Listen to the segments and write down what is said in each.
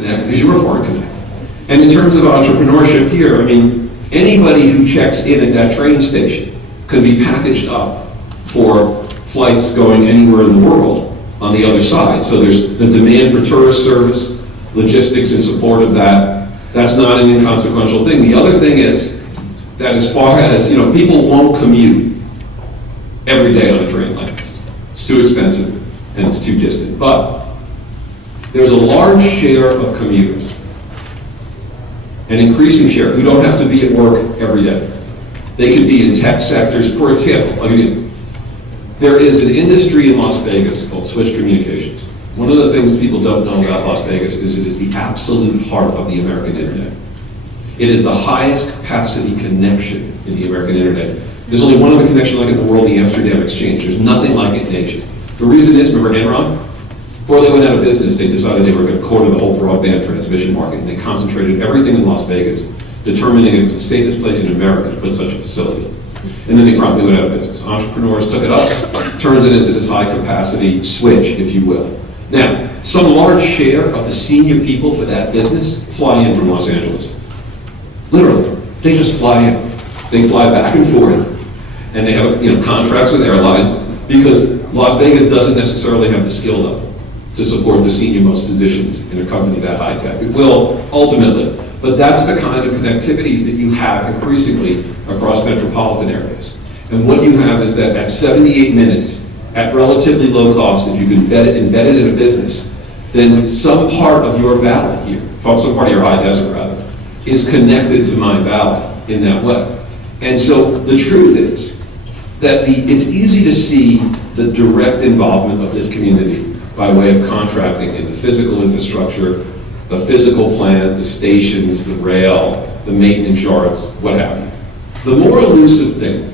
Connect is your foreign connect. And in terms of entrepreneurship here, I mean, anybody who checks in at that train station could be packaged up for flights going anywhere in the world on the other side. So there's the demand for tourist service, logistics in support of that. That's not an inconsequential thing. The other thing is that as far as, people won't commute every day on a train like this. It's too expensive and it's too distant. But there's a large share of commuters, an increasing share, who don't have to be at work every day. They could be in tech sectors. For example, I'll give you, there is an industry in Las Vegas called switch communications. One of the things people don't know about Las Vegas is it is the absolute heart of the American internet. It is the highest capacity connection in the American internet. There's only one other connection like it in the world, the Amsterdam Exchange. There's nothing like it in Asia. The reason is, remember Enron? Before they went out of business, they decided they were going to corner the whole broadband transmission market, and they concentrated everything in Las Vegas, determining it was the safest place in America to put such a facility. And then they promptly went out of business. Entrepreneurs took it up, turns it into this high-capacity switch, if you will. Now, some large share of the senior people for that business fly in from Los Angeles. Literally, they just fly in. They fly back and forth, and they have contracts with airlines, because Las Vegas doesn't necessarily have the skill level to support the senior-most positions in a company that high-tech. It will, ultimately, but that's the kind of connectivities that you have increasingly across metropolitan areas. And what you have is that at 78 minutes, at relatively low cost, if you can embed it in a business, then some part of your valley here, some part of your high desert rather, is connected to my valley in that way. And so the truth is that it's easy to see the direct involvement of this community by way of contracting in the physical infrastructure, the physical plant, the stations, the rail, the maintenance yards, what have you. The more elusive thing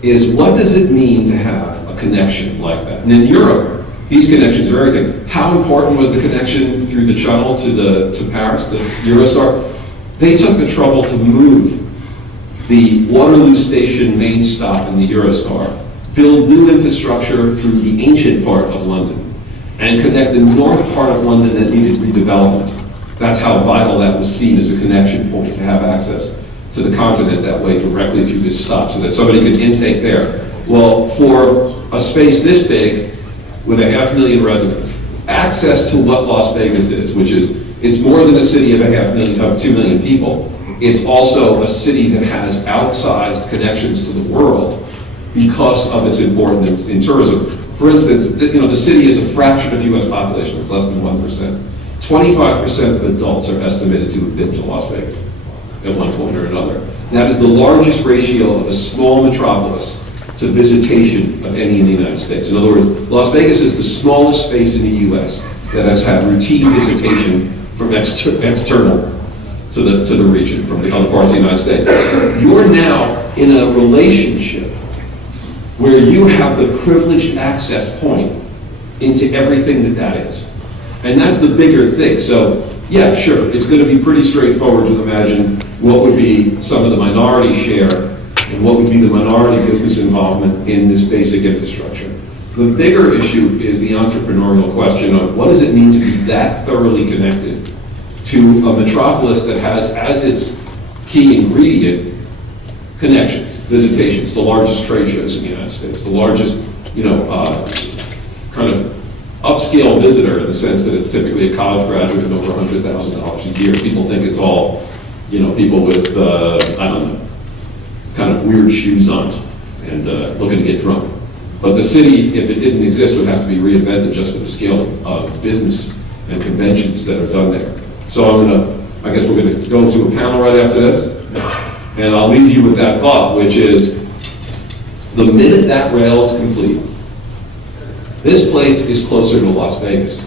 is, what does it mean to have a connection like that? And in Europe, these connections are everything. How important was the connection through the channel to Paris, the Eurostar? They took the trouble to move the Waterloo Station main stop in the Eurostar, build new infrastructure through the ancient part of London, and connect the north part of London that needed redevelopment. That's how vital that was seen as a connection point, to have access to the continent that way directly through this stop, so that somebody could intake there. Well, for a space this big, with 500,000 residents, access to what Las Vegas is, which is, it's more than a city of 2 million people. It's also a city that has outsized connections to the world because of its importance in tourism. For instance, the city is a fraction of U.S. population. It's less than 1%. 25% of adults are estimated to have been to Las Vegas at one point or another. That is the largest ratio of a small metropolis to visitation of any in the United States. In other words, Las Vegas is the smallest space in the U.S. that has had routine visitation from external to the region, from the other parts of the United States. You're now in a relationship where you have the privileged access point into everything that is. And that's the bigger thing. So, yeah, sure, it's going to be pretty straightforward to imagine what would be some of the minority share and what would be the minority business involvement in this basic infrastructure. The bigger issue is the entrepreneurial question of, what does it mean to be that thoroughly connected to a metropolis that has as its key ingredient connections, visitations, the largest trade shows in the United States, the largest, kind of upscale visitor, in the sense that it's typically a college graduate with over $100,000 a year. People think it's all, people with, I don't know, kind of weird shoes on and looking to get drunk. But the city, if it didn't exist, would have to be reinvented just for the scale of business and conventions that are done there. So I guess we're going to go to a panel right after this, and I'll leave you with that thought, which is, the minute that rail is complete, this place is closer to Las Vegas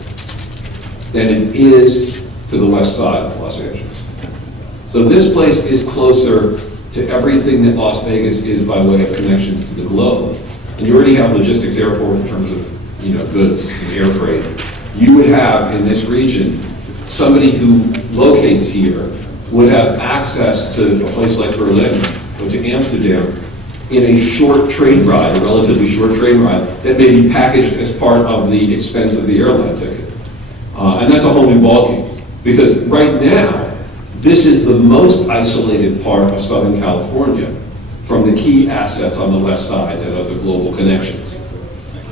than it is to the west side of Los Angeles. So this place is closer to everything that Las Vegas is by way of connections to the globe. And you already have logistics airport in terms of goods and air freight. You would have in this region somebody who locates here would have access to a place like Berlin or to Amsterdam in a short train ride, a relatively short train ride, that may be packaged as part of the expense of the airline ticket. And that's a whole new ballgame, Because right now, this is the most isolated part of Southern California from the key assets on the west side and other global connections.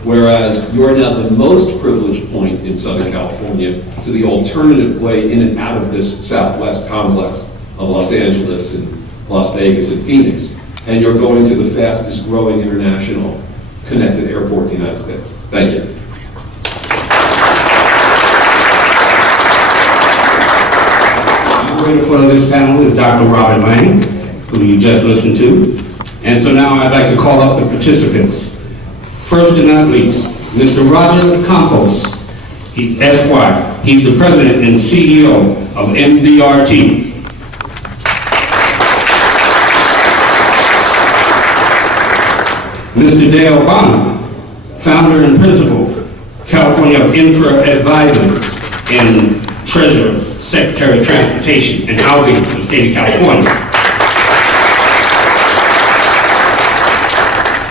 Whereas you're now the most privileged point in Southern California to the alternative way in and out of this southwest complex of Los Angeles and Las Vegas and Phoenix. And you're going to the fastest growing international connected airport in the United States. Thank you. The moderator for this panel is Dr. Robin Lang, who you just listened to. And so now I'd like to call up the participants. First and not least, Mr. Roger Campos, Esquire. He's the president and CEO of MDRT. Mr. Dale Bonner, founder and principal, California of Infra Advisors and Treasurer, Secretary of Transportation and Housing for the state of California.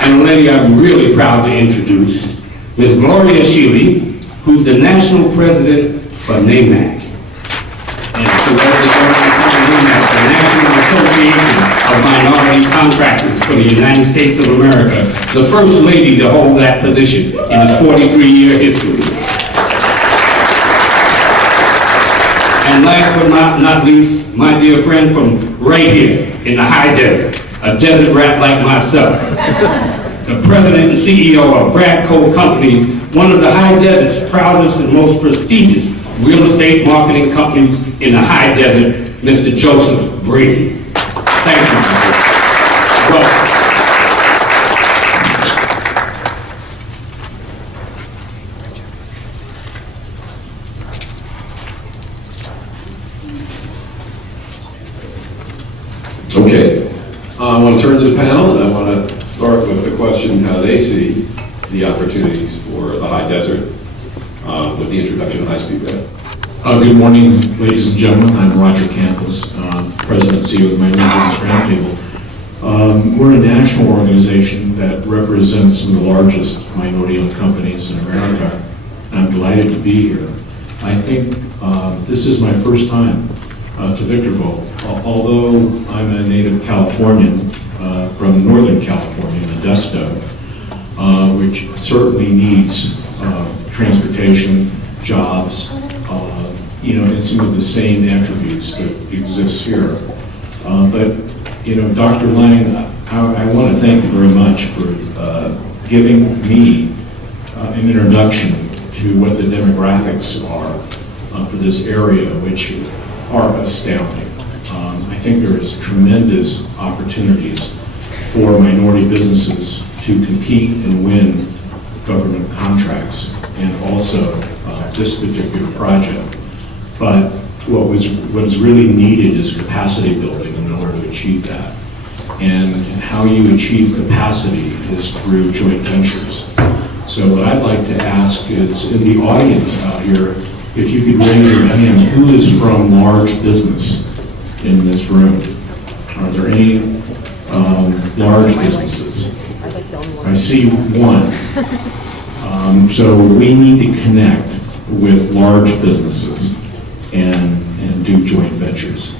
And a lady I'm really proud to introduce, Ms. Gloria Shealy, who's the national president for NAMAC. And for those that don't understand NAMAC, the National Association of Minority Contractors for the United States of America, the first lady to hold that position in its 43-year history. And last but not least, my dear friend from right here in the high desert, a desert rat like myself, the president and CEO of Bradco Companies, one of the high desert's proudest and most prestigious real estate marketing companies in the high desert, Mr. Joseph Brady. Thank you. Welcome. Okay, I want to turn to the panel, and I want to start with the question how they see the opportunities for the high desert with the introduction of high-speed rail. Good morning, ladies and gentlemen. I'm Roger Campos, President and CEO of the Minority Business Roundtable. We're a national organization that represents some of the largest minority-owned companies in America. I'm delighted to be here. I think this is my first time to Victorville, although I'm a native Californian from Northern California, Modesto, which certainly needs transportation, jobs, and some of the same attributes that exist here. But Dr. Lang, I want to thank you very much for giving me an introduction to what the demographics are for this area, which are astounding. I think there is tremendous opportunities for minority businesses to compete and win government contracts, and also this particular project. But what is really needed is capacity building in order to achieve that. And how you achieve capacity is through joint ventures. So what I'd like to ask is, in the audience out here, if you could raise your hand, who is from large business in this room? Are there any large businesses? I see one. So we need to connect with large businesses and do joint ventures.